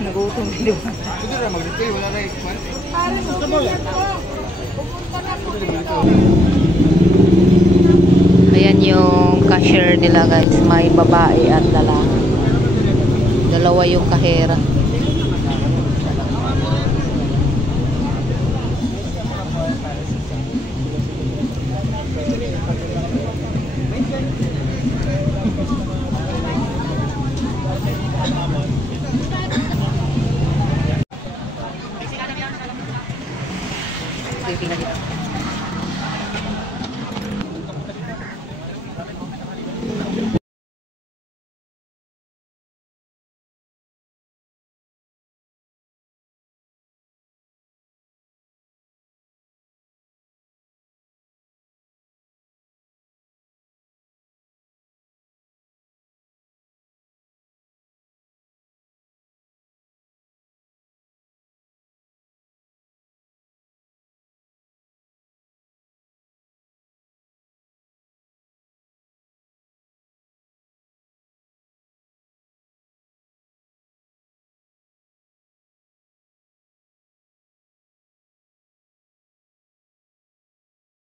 Nagutom din ba? Ito na mag-display, wala na ikman. Ayan yung cashier nila guys. May babae at lalaki. Dalawa yung kahera.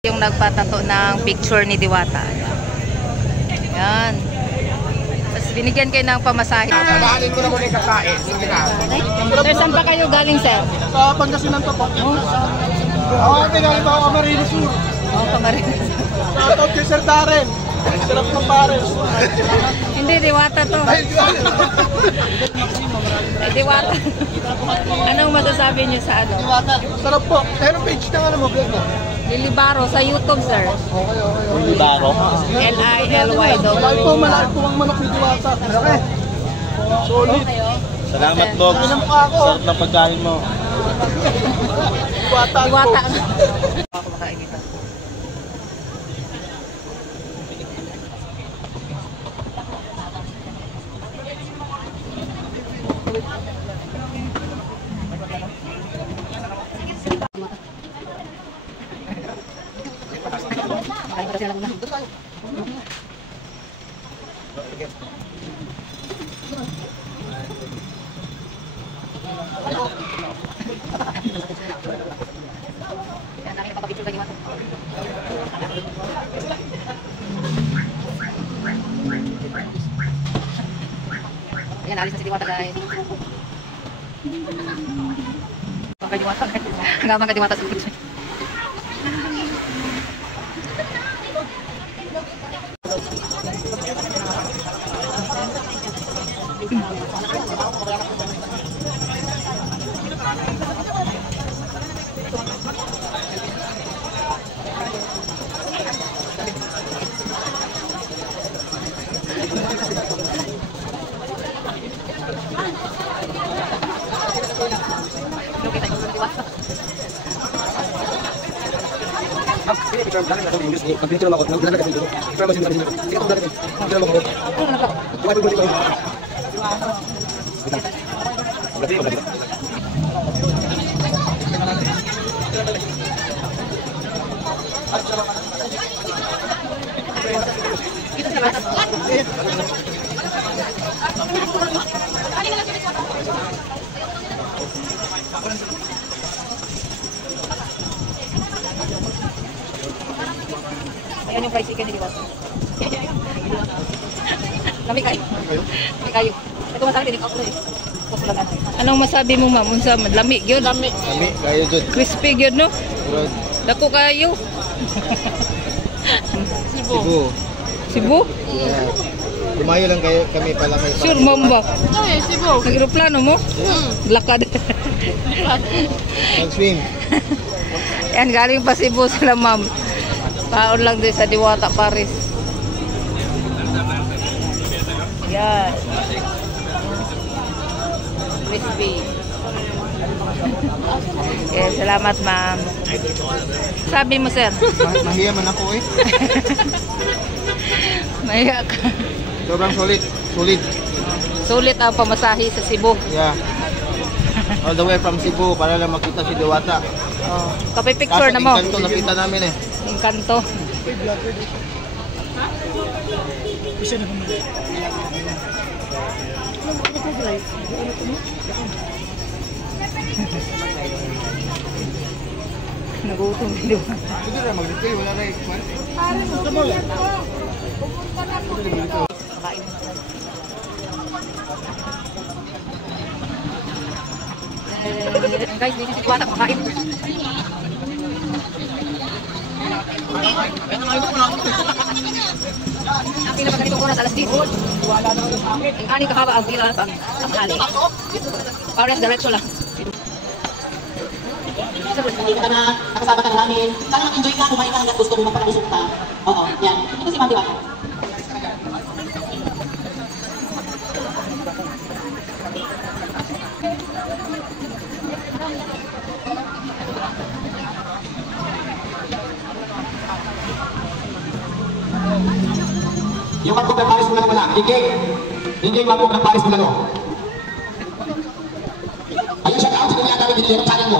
Yung nagpatato ng picture ni Diwata. Yan. Tapos binigyan kayo ng pamasahe. Daanin ko na muna yung kakain. Sir, saan pa kayo galing, sir? Sa Pangasinan to po. Oo, galing pa ako Camarines Sur. Oo, Camarines. Shoutout kay Sir Darren. Sarap ng pares. Hindi, Diwata to. Ay, Diwata. Anong masasabi niyo sa ano? Diwata. Sarap po. Pero page na nga na mag-vlog mo. Lilibaro sa YouTube, sir. Okay. Lilibaro? L-I-L-Y. Malaki po ang manok ni Diwata. Okay. Solid. Salamat, Bogs. Sarap ng pagkain mo. Diwata. Diwata. Ako makain dito. Ayan, alis na si Diwata, guys. Hanggang Diwata, guys. Hanggang Diwata sa putsi. Ayan yung fried chicken ni Diwata. Lami kayo. Lami kayo. Ito masakit, hindi ako na eh. Anong masabi mo, ma'am? Unsa man lami gyud? Lami. Lami kayo jud. Crispy gyud, no? Dako kayo. Cebu. Cebu? Yeah. Lumayo lang kayo, kami pala kayo. Sure, ma'am ba? Ay, Cebu. Nag-aeroplano mo? Lakad. Mag-swim. Yan, galing pa Cebu sila, ma'am. Paon lang din sa Diwata, Paris. Yan. Crispy. Okay, salamat, ma'am. Sabi mo, sir. Mahiya man ako eh. Mahiya ka. Sobrang solid. Solid. Sulit ang pamasahe sa Cebu. Yeah. All the way from Cebu para lang makita si Diwata. Oh, kape picture na mo. Kaso Encanto nakita namin eh. Encanto. Bisa na kumuli. Nagutom si Diwata. Pwede na mag-retail, wala na ikwan. Kain. Guys, dito si Diwata kumakain. Ang pila ganitong oras, alas 10. Ang aning kahaba ang pila pang tanghali. Parehas diretso lang. Hindi ka na nakasama ka na namin. Sana mag-enjoy ka, kumain ka hanggang gusto mo magpakalusok ka. Oo, yan. Ito si Ma'am Diwata. Yung magkog ng Paris Mulano wala. Igig. Hindi yung magkog ng Paris Mulano. Ayun siya ka-out. Hindi niya kami binili. Channel mo.